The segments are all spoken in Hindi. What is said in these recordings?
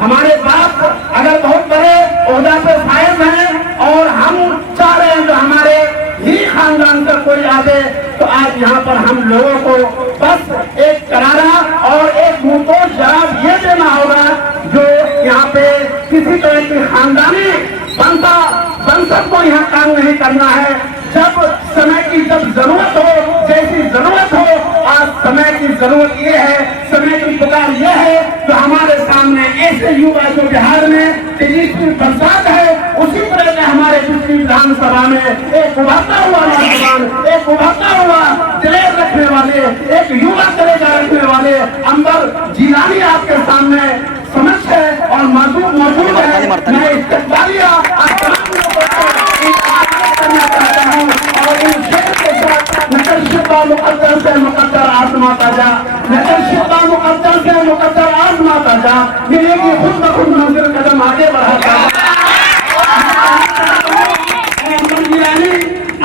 हमारे बाप अगर बहुत बड़े ओहदा पे फायज हैं और हम चाह रहे हैं जो हमारे ही खानदान से कोई आवे, तो आज यहाँ पर हम लोगों को बस एक करारा और एक मुंहतोड़ जवाब ये देना होगा जो यहाँ पे किसी तरह की खानदानी वंशज को यहाँ काम नहीं करना है। जब समय की जब जरूरत हो, जैसी जरूरत हो, आज समय की जरूरत ये है, समय की पुकार ये है जो हमारे सामने ऐसे युवा जो बिहार में तेजस्वी प्रसाद है, उसी तरह से हमारे पिछली विधानसभा में एक उभरता हुआ नौजवान, एक उभरता हुआ दिलेर रखने वाले, एक युवा कलेजा रखने वाले अंबर जिलानी आपके सामने समक्ष है और मौजूद है। मैं इस्तेमालिया करना चाहता हूँ और इन शेर के साथ नकर शिफा मुकद्दर से मुकद्दर आजमा ताजा, नकर शिफा मुकद्दर से मुकद्दर आजमा ताजा, मिलेगी खुद ब खुद मंजिल कदम आगे बढ़ाता।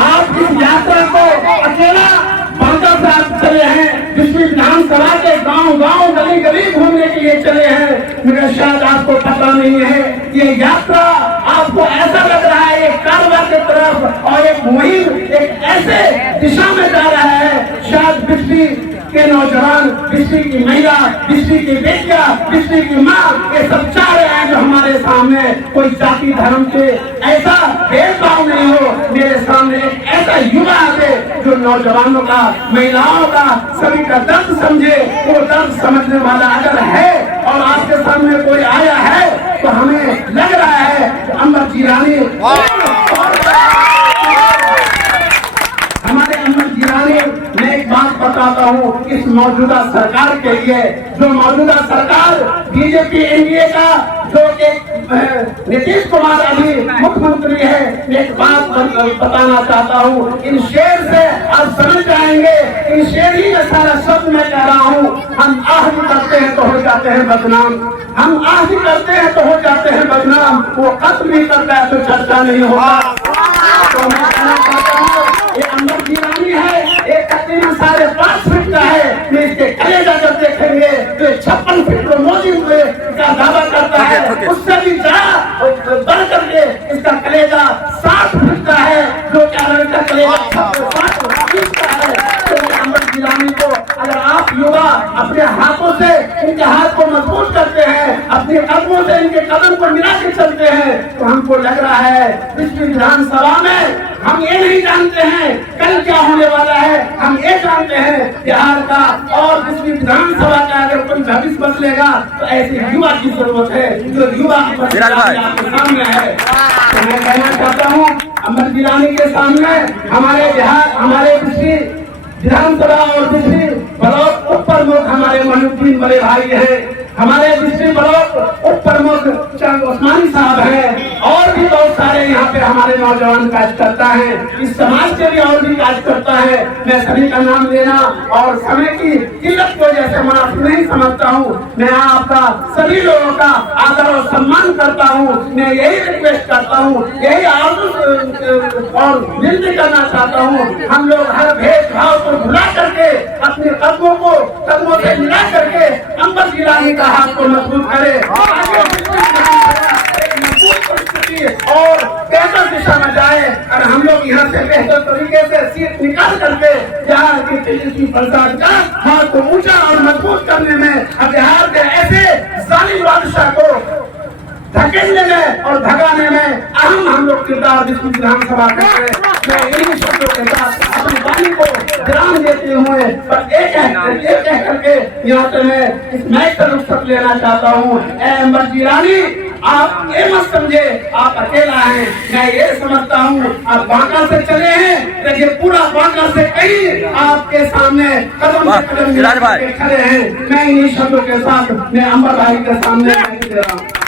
आप इस यात्रा को अकेला बांका से आप चले हैं, पिछली विधानसभा के गांव गली गली घूमने के लिए चले हैं, मगर शायद आपको पता नहीं है ये यात्रा आपको ऐसा लग रहा है एक कारवा की तरफ और एक मुहिम एक ऐसे दिशा में जा रहा है। शायद बिजली के नौजवान, बिजली की महिला, बिजली की बेटियां, बिजली की माँ, ये सब चाह रहे हैं जो हमारे सामने कोई जाति धर्म के ऐसा भेदभाव नहीं हो। मेरे सामने एक ऐसा युवा आवे जो नौजवानों का, महिलाओं का, सभी का दर्द समझे। वो दर्द समझने वाला अगर है और आपके सामने कोई आया है तो हमें लग रहा है अंबर जिलानी, हमारे अंबर जिलानी, मैं एक बात बताता हूँ इस मौजूदा सरकार के लिए, जो मौजूदा सरकार बीजेपी एनडीए का जो एक नीतीश कुमार अभी मुख्यमंत्री है, मैं एक बात बताना चाहता हूँ। इन शेर से आप समझ जाएंगे, इन शेर ही में सारा शब्द मैं कह रहा हूँ। हम आहद करते हैं तो हो जाते हैं बदनाम, हम आहद करते हैं तो हो जाते हैं बदनाम, वो कत्ल भी करता है तो चर्चा नहीं होगा। तो मैं कहना चाहता हूँ ये अंबर जिलानी है, एक कत्रीना 5.5 फीट का है, मैं इसके कलेजा जब देखेंगे तो 56 फीट को मोदी का दावा करता है, उससे भी ज्यादा बढ़ करके इसका कलेजा 60 फीट का है, जो का कलेजा 60 फीट का है। तो अंबर जिलानी को अगर आप युवा अपने हाथों से इनके हाथ को मजबूत करते हैं, अपने कदमों से इनके कदम को मिला के चलते हैं, तो हमको लग रहा है पिछली विधानसभा में हम ये नहीं जानते हैं कल क्या होने वाला है, हम ये जानते हैं बिहार का और पिछली विधानसभा का अगर कोई भविष्य बदलेगा तो ऐसे युवा की जरूरत है जो युवा आपके सामने है। तो मैं कहना चाहता हूँ अंबर जिलानी के सामने हमारे बिहार, हमारे पिछली विधानसभा और पिछली ब्लॉक उप प्रमुख हमारे मोहिउद्दीन बड़े भाई हैं, हमारे पिछली ब्लॉक उप प्रमुख उस्मानी साहब हैं, और भी बहुत सारे यहाँ पे हमारे नौजवान काज करता है, इस समाज के लिए और भी काज करता है। मैं सभी का नाम लेना और समय की किल्लत को जैसे मुनासिब नहीं समझता हूँ, मैं आपका सभी लोगों का आदर और सम्मान करता हूँ। मैं यही रिक्वेस्ट करता हूँ, यही आर्जू और विनती करना चाहता हूँ, हम लोग हर भेदभाव को भुला करके अपने कदमों से मिला करके अंबर जिलानी का हाथ को मजबूत करे और बेहतर दिशा में जाए। और हम लोग यहाँ से बेहतर तरीके से सीट निकाल करके बिहार के तेजस्वी प्रसाद का हाथ को ऊंचा और मजबूत करने में, बिहार के ऐसे जालिम बादशाह को धकेलने में और भगाने में अहम हम लोग किरदार पिछली विधानसभा में। मैं इन्हीं शब्दों के साथ अपनी वाणी को विराम देते हुए पर एक कह करके यहाँ से मैं इस मैच से रुखसत लेना चाहता हूँ। अंबर जिलानी, आप ये मत समझे आप अकेला हैं, मैं ये समझता हूँ आप बांका से चले हैं, देखिए पूरा बांका से कई आपके सामने कदम से कदम मिला के खड़े हैं। मैं इन्हीं शब्दों के साथ मैं अंबर भाई के सामने दे रहा हूँ।